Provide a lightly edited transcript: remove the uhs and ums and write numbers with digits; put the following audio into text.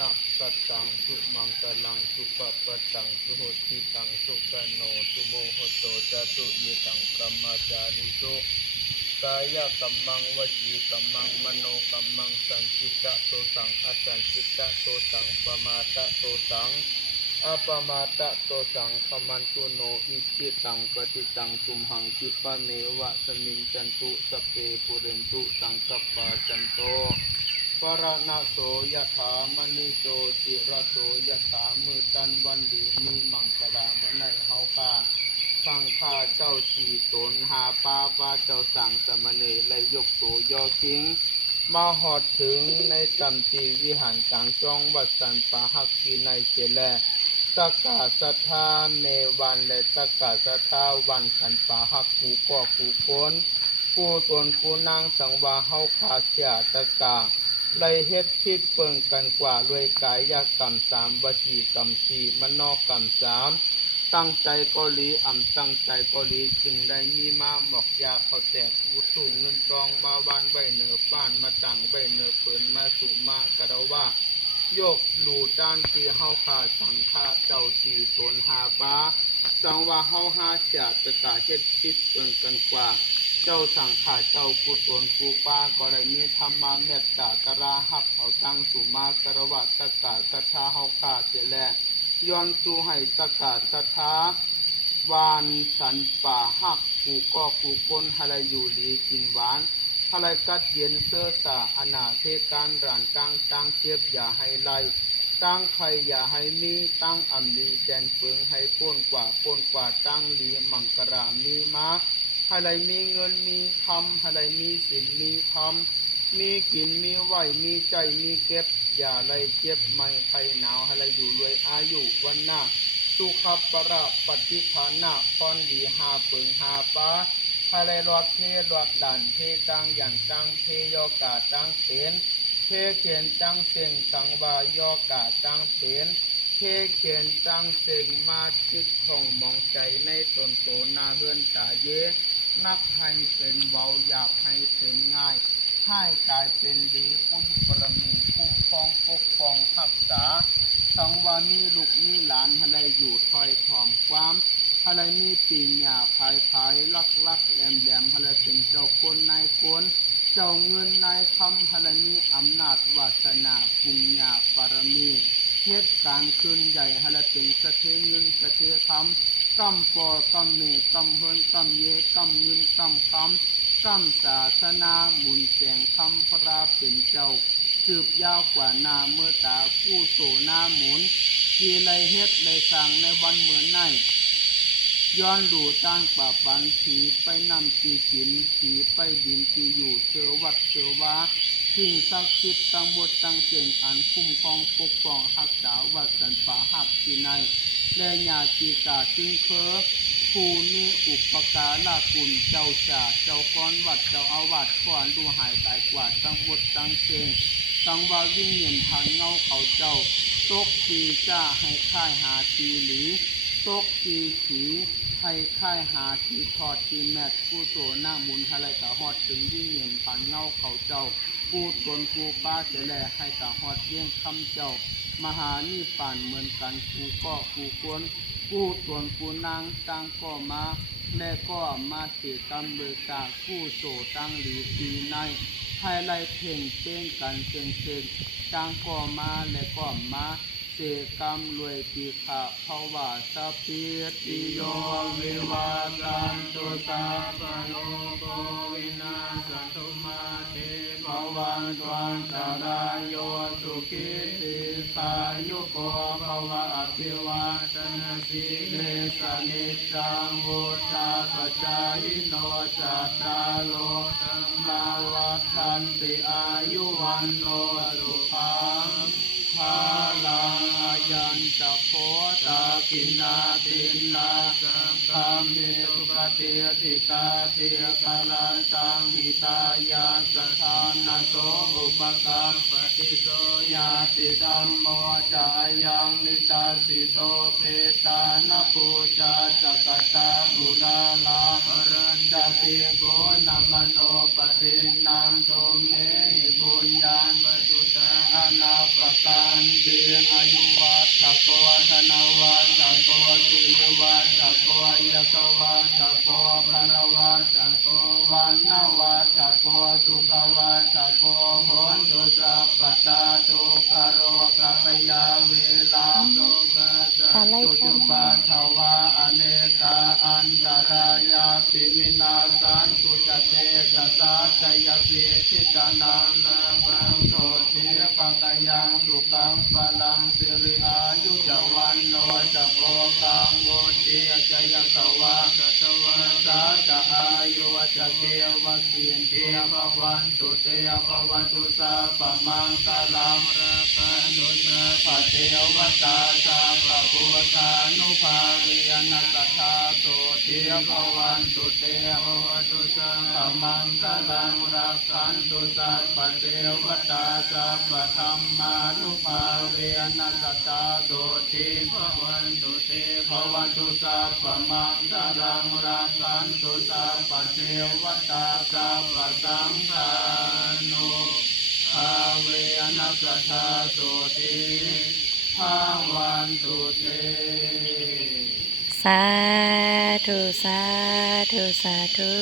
นะสัตตังสุมังกลังสุปปะตังสุโหติตังสุกโนสุโมโหโตจตุเยตังพรหมจาริสุกายกัมมังวจีกัมมังมโนกัมมังสังคิตะโตสังอสังคิตะโตสังปมาตะโตสังอปมาตะโตสังขมันตุโนอิจิตังปฏิตังสุมหังคิปะเมวะสมิงจันตุสเปปุเรนตุสังกัปปะจันโตปรณโสยถามณิโสติระโสยถามือตันวันดีมีมังกรามในเฮาคาสั่งข้าเจ้าสี่ตนหาปาว่าเจ้าสั่งสมณเณรและยกโสยอคิงมาหอดถึงในตำตีวิหารกลางจองวัดสันปาหักกีในเจแลตะกาสัทธาเมวันและตะกาสัทธาวันสันปาหักกูก็กูก้นกูตนกูนางสังวาเฮาคาเสียตะกาไลเฮ็ดพิษเปิงกันกว่าด้วยกายกรรมสามวจีกรรมสี่มโนกรรมสามตั้งใจก็ลีตั้งใจก็ลีจึงได้มีมาหมอกยาเขาแตกวูสูงเงินทองมาวันใบเหนือป้านมาตั้งใบเหนือเปินมาสู่มากระว่าโยกหลู่ด้านที่เฮาขาสังฆาเจ้าสี่ตนหาป้าสังว่าเฮาหาจะตะกาเฮ็ดพิษเปิงกันกว่าเจ้าสังขาเจ้ากุศลกูปาก็ได้มีธรรมะเมตตาตราหักเขาตั้งสุมากระวัตตะกาศรัทธาเฮาขาเจแลย้อนสู่ให้ตะกาศรัทธาวานสันป่าหักกูก็กูก้นอะไรอยู่ดีกินหวานอะไรกัดเย็นเสื้อสาอนาเทการร่านตั้งเจ็บอย่าให้ไล่ตั้งใครอย่าให้มีตั้งอำลีแสนเปิงให้ป้นกว่าตั้งลีมังกรามีมาอะไรมีเงินมีคำอะไรมีสินมีคำมีกินมีไหวมีใจมีเก็บอย่าไรเจ็บไม่ใครหนาวอะไรอยู่รวยอายุวันหน้าสุขประปฏิภาณะพรดีหาเปิงหาป้าอะไรรอดเทรอดหลันเทตังอย่างตังเทโยกาตังเป็นเทเขียนตังเสียงสังวายโยกาตังเป็นเทเขียนตังเสียงมาจิตของมองใจในตนโตนาเฮือนตาเยนักให้เป็นเบาอยากให้เป็นง่ายให้กลายเป็นดีปุ้นประมีคุ้มครองปกป้องรักษาสังวามีลูกมีหลานอะไรอยู่ถอยถอมความอะไรมีปีหญ้าภายลักแหลมอะไรเป็นเจ้าคนนายคนเจ้าเงินนายคำอะไรมีอำนาจวาสนาปุญญาปารมีเหตุการณ์คืนใหญ่อะไรเป็นสะเทเงินสะเทคำกำปอกำเมกำเฮินกำเยกำเงินกำคำกำศาสนาหมุนแสงคำพระเป็นเจ้าสืบยาวกว่านาเมื่อตาผู้โสนาหมุนกีไรเฮ็ดไรสั่งในวันเหมือนในย้อนดูตั้งป่าปันผีไปนำตีกินผีไปดินตีอยู่เสือวัดเสือวาสิ่งศักดิ์สิทธิ์ตั้งบทตั้งเสียงอันคุ้มครองปกป้องหักษาวัดสันป่าหักที่ในและญาติกาจึงเคอผู้มีอุปการะคุณเจ้าจ่าเจ้าก้อนวัดเจ้าอาวาสก่อนดูหายตายกว่าตั้งบทตั้งเสียงตั้งว่าวิ่งเงินทางเงาเขาเจ้าตกตีจ้าให้ค่ายหาตีหรือตกตีขีให้ค่ายหาทีทอดทีแมทผู้โสหน้ามุนทะเลกะฮอดถึงยิ่งเงินผ่านเงาเขาเจ้าผู้ตนผู้ป้าเสแลให้กะฮอดเลี้ยงคำเจ้ามหานิป่านเหมือนกันผู้ก็ผู้ควรผู้ตนผู้นางตั้งก็มาและก็มาเสียกรรมเลยกาผู้โสตั้งหรือปีในให้ไล่เพ่งเป้งกันเชิงตั้งก็มาและก็มาเสกรรมรวยปีขะภาวะสะพิติโยวิวัตันตุสัพพโลกวินาศตุมาเตภวันตวันตรายโยสุขิติสายุโกภวะอภิวาทนาสีเลสนิจังวุฒาปจายโนจัตตาโลธัมมาวัฏันติอายุวันโนสุขังภาลังอายัญจะโพตากินาตินาสังฆามิสุปฏิติตาเตียกาลันตังหิตายาสทานาโสอุปกรรมปฏิโสยาติธัมโมจายังนิตาสิโตเปตานปูจาสกตาบุราลาหรัญจติโกนัมโนปฏินังตุเมหิปุญญาณปสุตาอนาปกันติ วันนวัตโกสุขวัตโกโหนตุสัพพตาตุกโรกัปยาเวลาโลกัสสันตุจุปัฏฐวาอเนกาอันตรายาปิวินาสันตุจเตจสาตยสิทิตานังนาบังโสทิปะกยังสุขังพลังสิริอายุจวันโนจะโพกังโวติจยสวะสัตวะสาจะอายุวจะเกวะสินเทภวันตุเตภวันตุสัพพมังคลังราคันตุสัพพเทวตาสัพพพุทธานุภาเวนัสสะโสเทภวันตุเตภวันตุสัพพมังคลังราคันตุสัพพเทวตาสัพพธรรมานุภาเวนัสสะโสเทภวันตุเตภวันตุสัพพมังคลังราคันตุสัพพเทวตาสัพพสังฆานุภาเวนัสสะโสเทภวันตุเต สาธุ สาธุ สาธุ